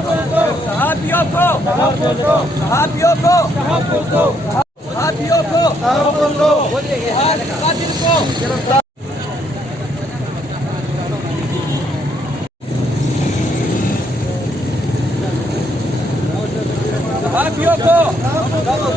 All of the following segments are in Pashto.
साथियों को साथियों को साथियों को कातिल को साथियों को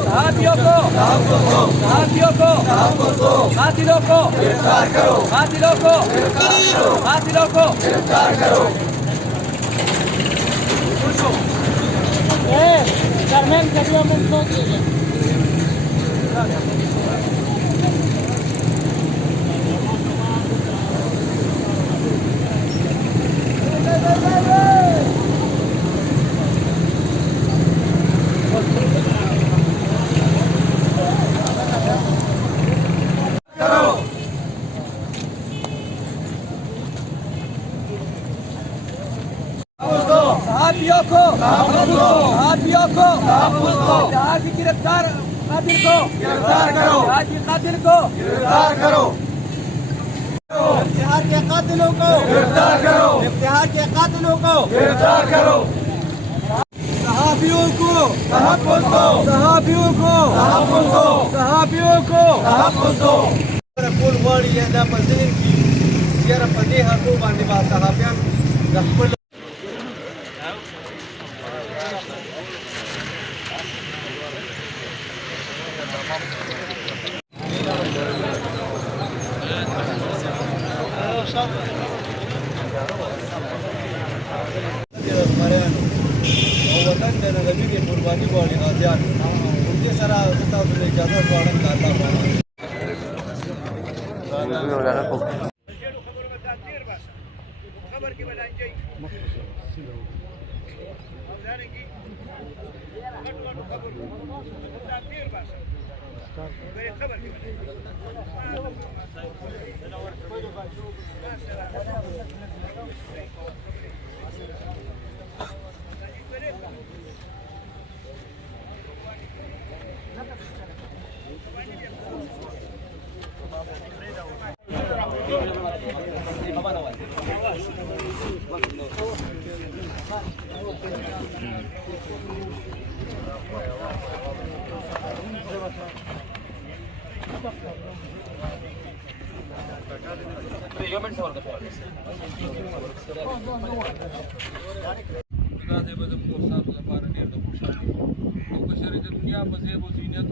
साथियों को साथियों को कातिलों को गिरफ्तार करो कातिलों को कातिलों को गिरफ्तार करो चेयरमैन करिए मुझको साथियों को आज गिरफ्तार कातिल को गिरफ्तार करो आज कातिल को गिरफ्तार करो इफ्तिखार के कातिलों को गिरफ्तार करो इफ्तिखार के कातिलों को गिरफ्तार करो सहाबियों को तहफ़्फ़ुज़ दो सहाबियों को तहफ़्फ़ुज़ दो सहाबियों को तहफ़्फ़ुज़ दो रसूल वाली है दा पसीन की जरा पदे हाथों बांधे बा सहाबियां रखल वतन के नबी की कुर्बानी वाली गाजियान उनके सरा इजाजत वाला दुनिया मज़हब और ज़ीनत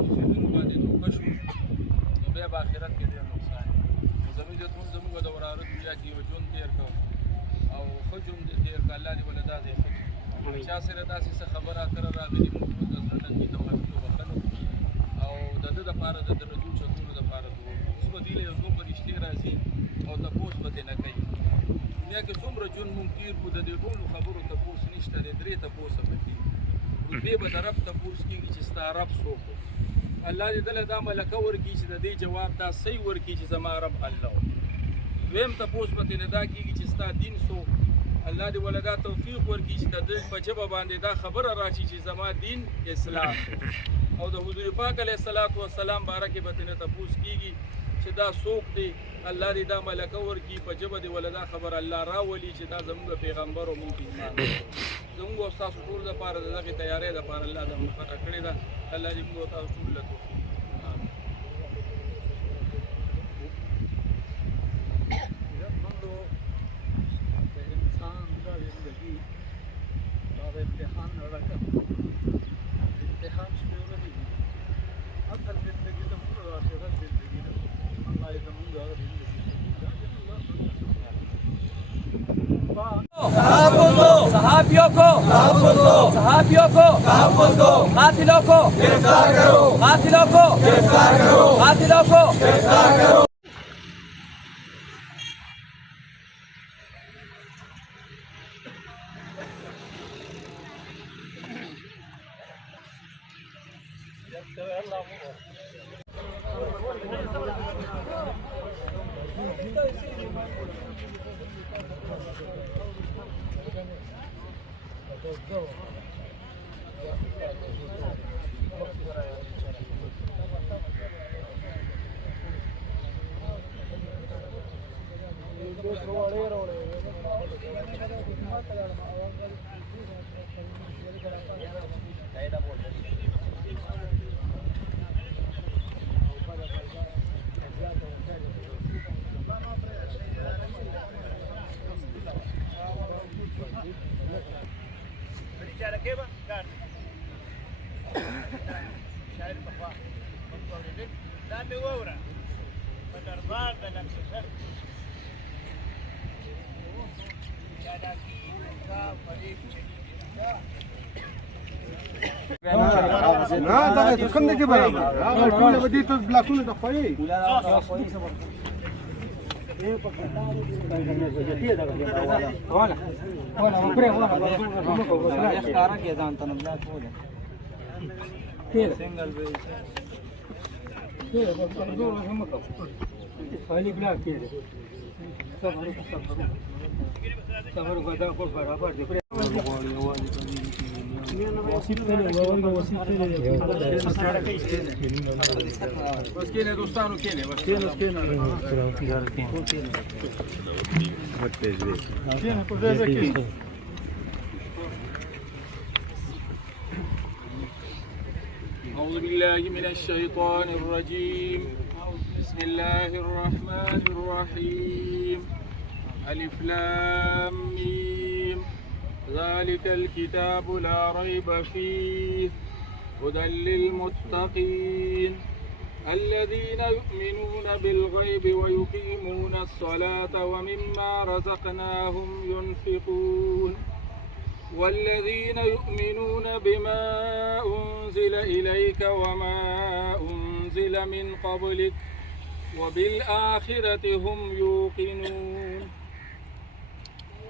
आखिरत के लिए नुकसान जमीन जमू का दौरा दुनिया की वजून देर का और खुजुम देर का अल्लाह ने वलदा दे हमेशा से रहता से खबर आकर रागली मुहम्मद की तमाम वतन और दद पारा दद रजू चतुर द पारा दो उस बदले जो पर इश्तेराजी और तपोस बते न कई दुनिया के सुमर जुन मुमकिन को दे ټول خبرو تپوس نشته درې تپوس پکې دې به طرف تپوس کیږي چې ستا رب څوک الله دې دله دا ملکه ورکړي چې د دې جواب دا صحیح ورکړي چې زما رب الله دویم تپوس پته نه دا کیږي چې ستا دین څوک الله دې ولدا توفیق ورکړي چې د دې په جبه باندې دا خبره راشي چې زما دین اسلام او د حضور پاک علیه الصلاۃ والسلام بارکه به نه تپوس کیږي چې دا څوک دی الله دې دا ملکه ورکړي په جبه دې ولدا خبر الله راولي چې دا زموږ پیغمبر او موږ ایمان زموږ استاد ټول د پاره دغه تیارې د پاره الله د مخه کړی دا الله دې موږ تاسو ټول له توفیق सहाबियों को कातिलों को गिरफ्तार करो कातिलों को गिरफ्तार करो कातिलों को गिरफ्तार करो रोड़े رجال كيف كان شاعر بخوا مقولين لا مورا فدربان لك سر لا ده كم دقيقة برابر كل بديت بلاكون ده كويس لا كويسة أعوذ بالله من الشيطان الرجيم. بسم الله الرحمن الرحيم. ألف لام ميم. ذلك الكتاب لا ريب فيه هدى للمتقين الذين يؤمنون بالغيب ويقيمون الصلاة ومما رزقناهم ينفقون والذين يؤمنون بما أنزل إليك وما أنزل من قبلك وبالآخرة هم يوقنون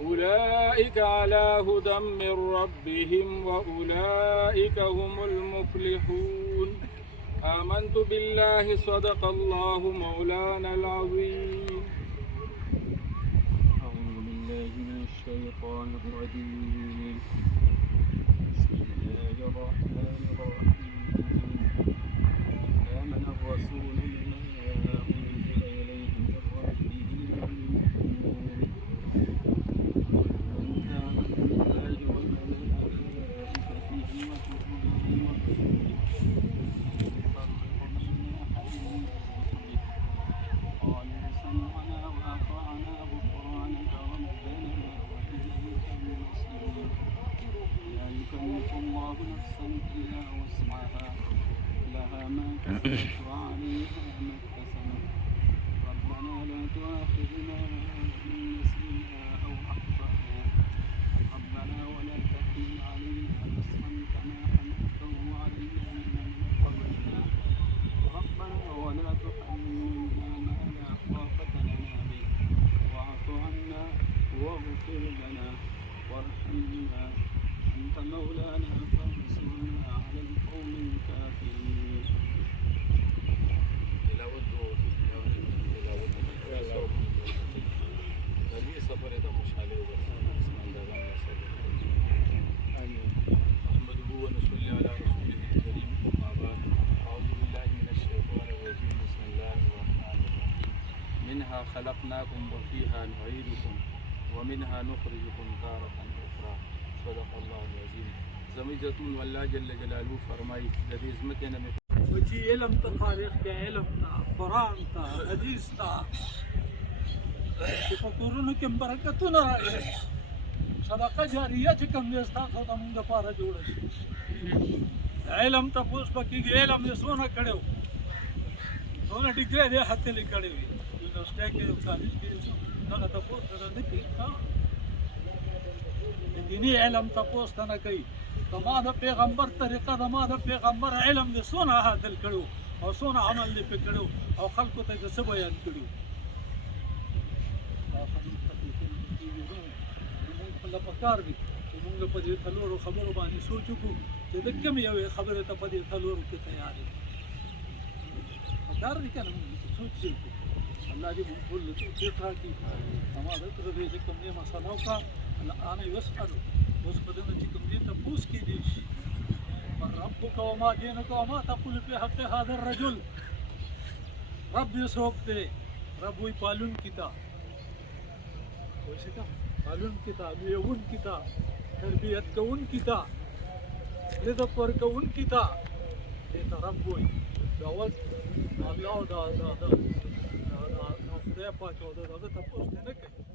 أولئك على هدى من ربهم وأولئك هم المفلحون. آمنت بالله صدق الله مولانا العظيم. أعوذ بالله من الشيطان الرجيم. بسم الله الرحمن الرحيم. آمن الرسول بما أنزل إليه من ربه وعليها ما اكتسبت ربنا لا تؤاخذنا إن نسينا أو أخطأنا ربنا ولا تحمل علينا إصرا كما حملته علينا من قبلنا ربنا ولا تحملنا ما لا طاقة لنا به واعف عنا واغفر لنا وارحمنا أنت مولانا فانصرنا على القوم الكافرين. أحمده ونصلي على رسوله الكريم أما بعد. أعوذ بالله من الشيطان الرجيم. بسم الله الرحمن الرحيم. منها خلقناكم وفيها نعيدكم ومنها نخرجكم تارة أخرى. صدق الله العظيم. زمجتون والله جل جلاله فرمای د دې ځمکې نه چې علم ته تاریخ کې علم ته قرآن ته حدیث ته چې په کورونو کې برکتونه راغلي صدقه جاریه چې کوم دی ستاسو د موږ لپاره جوړه شي علم تپوس پکې علم یې څونه کړی څونه ډیګرې دې حاصلې کړې وي یونیورسټۍ کې کالج کې هغه تپوس نه کوي دیني علم تپوس ته نه کوي ما د پیغمبر طریقه د ما د پیغمبر علم دې څونه حاصل کړو او څونه عمل دې پې کړو او خلکو ته یې څه بیان کړو موږ پکار دي چې موږ په دې څلورو خبرو باندې سوچ وکړو چې د کومې یوې خبرې ته په دې څلورو کې تیار یو پکار دي که نه موږ سوچ وکړو الله دې موږ ټول له توفیق راکړي اما ذکر دې چې کوم دې مسله وکړه الآن يسألوا اوس په دغه چې کوم دې تپوس کېدی شي من ربک وما دینک وما تقول في حق هذا الرجل رب یې څوک دی رب وایي پالونکي ته پالونکي ته لویونکي ته تربیت کوونکي ته رزق ورکوونکي ته دې ته رب وایي دا اوس الله دا خدای پاک او د هغه تپوس نه کوي